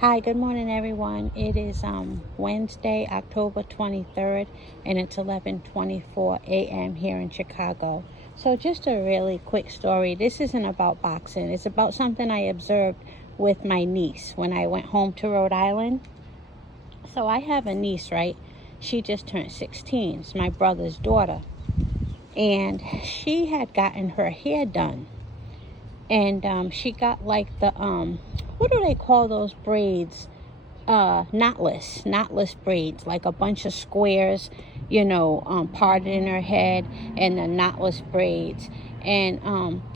Hi, good morning, everyone. It is Wednesday, October 23rd, and it's 11:24 a.m. here in Chicago. So, just a really quick story. This isn't about boxing. It's about something I observed with my niece when I went home to Rhode Island. So, I have a niece, right? She just turned 16. It's my brother's daughter, and she had gotten her hair done, and she got like the what do they call those braids? Knotless braids, like a bunch of squares, parted in her head, and the knotless braids. And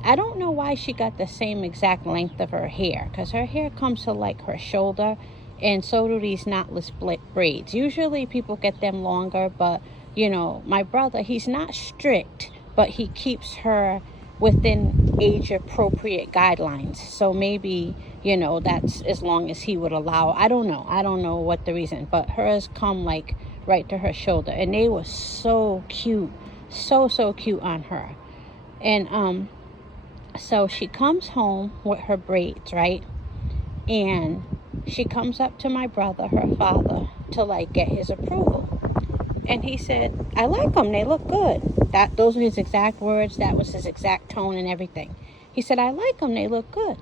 I don't know why she got the same exact length of her hair, because her hair comes to like her shoulder, and so do these knotless braids. Usually people get them longer, but my brother, he's not strict, but he keeps her within age appropriate guidelines. So maybe, that's as long as he would allow. I don't know what the reason, but hers come like right to her shoulder, and they were so cute, so cute on her. And so she comes home with her braids, right? And she comes up to my brother, her father, to like get his approval. And he said, I like them, they look good. Those were his exact words. That was his exact tone and everything. He said, I like them, they look good.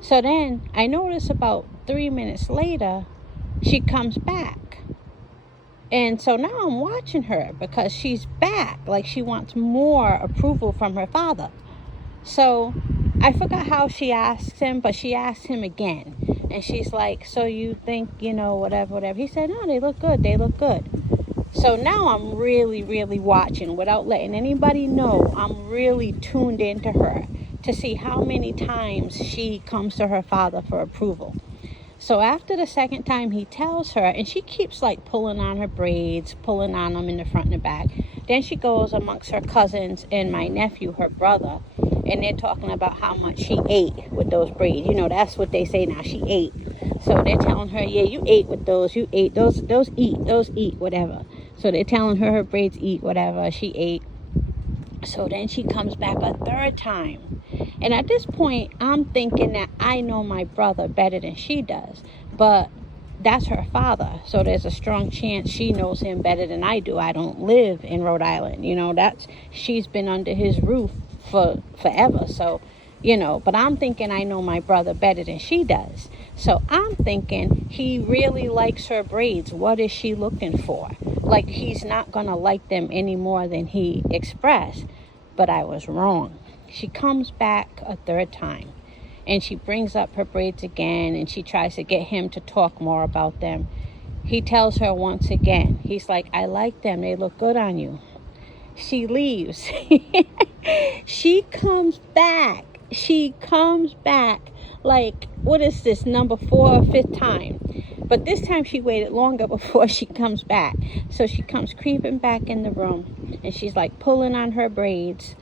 So then I notice about 3 minutes later, she comes back. And so now I'm watching her because she's back. Like she wants more approval from her father. So I forgot how she asked him, but she asked him again. And she's like, so you think, whatever. He said, no, they look good. So now I'm really watching without letting anybody know. I'm really tuned into her to see how many times she comes to her father for approval. So after the second time he tells her, and she keeps like pulling on her braids, pulling on them in the front and the back. Then she goes amongst her cousins and my nephew, her brother, and they're talking about how much she ate with those braids. That's what they say now, she ate. So they're telling her, yeah, you ate with those, you ate, those eat, whatever. So they're telling her braids eat, whatever, she ate. So then she comes back a third time. And at this point, I'm thinking that I know my brother better than she does. But that's her father. So there's a strong chance she knows him better than I do. I don't live in Rhode Island. She's been under his roof for forever. So, but I'm thinking I know my brother better than she does. So I'm thinking he really likes her braids. What is she looking for? Like he's not going to like them any more than he expressed. But I was wrong. She comes back a third time and she brings up her braids again and she tries to get him to talk more about them. He tells her once again, he's like, I like them. They look good on you. She leaves. She comes back. Like, what is this, number 4 or 5th time? But this time she waited longer before she comes back. So she comes creeping back in the room and she's like pulling on her braids.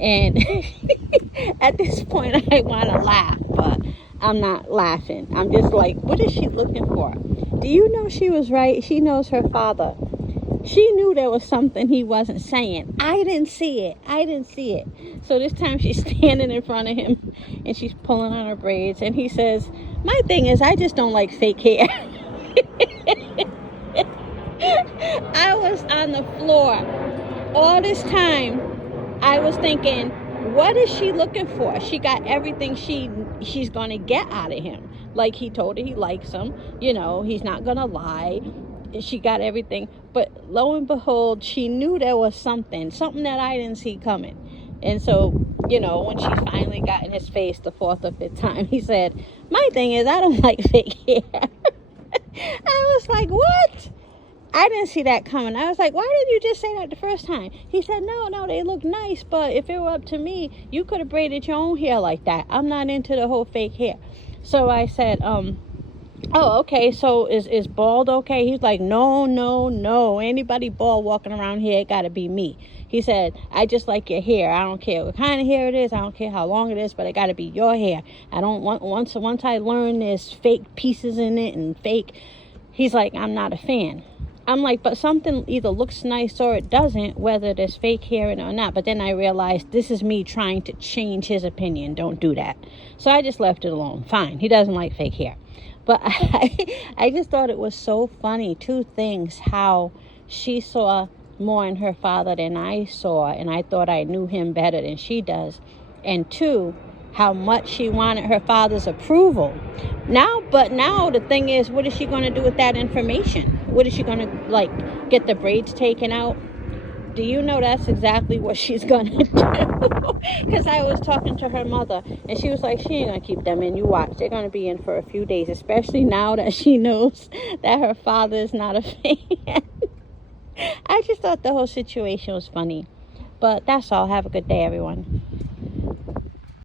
And at this point I want to laugh, but I'm not laughing. I'm just like, what is she looking for? Do you know she was right? She knows her father. She knew there was something he wasn't saying. I didn't see it. So this time she's standing in front of him and she's pulling on her braids. And he says, my thing is, I just don't like fake hair. I was on the floor. All this time, I was thinking, what is she looking for? She got everything she's going to get out of him. Like he told her he likes him. He's not going to lie. She got everything. But lo and behold, she knew there was something that I didn't see coming. And so, when she finally got in his face the 4th or 5th time, he said, my thing is, I don't like fake hair. I was like, what? I didn't see that coming. I was like, why didn't you just say that the first time? He said, no, they look nice, but if it were up to me, you could have braided your own hair like that. I'm not into the whole fake hair. So I said, oh, okay, so is bald okay? He's like, no. Anybody bald walking around here, it gotta be me. He said, I just like your hair. I don't care what kind of hair it is. I don't care how long it is, but it gotta be your hair. I don't want, once I learn there's fake pieces in it and fake, he's like, I'm not a fan. I'm like, but something either looks nice or it doesn't, whether there's fake hair in it or not. But then I realized this is me trying to change his opinion. Don't do that. So I just left it alone. Fine. He doesn't like fake hair. But I just thought it was so funny. Two things: how she saw more in her father than I saw, and I thought I knew him better than she does. And two, how much she wanted her father's approval. But now the thing is, what is she going to do with that information? What is she going to, like, get the braids taken out? Do you know that's exactly what she's going to do? Because I was talking to her mother, and she was like, she ain't going to keep them in. You watch. They're going to be in for a few days, especially now that she knows that her father is not a fan. I just thought the whole situation was funny. But that's all. Have a good day, everyone.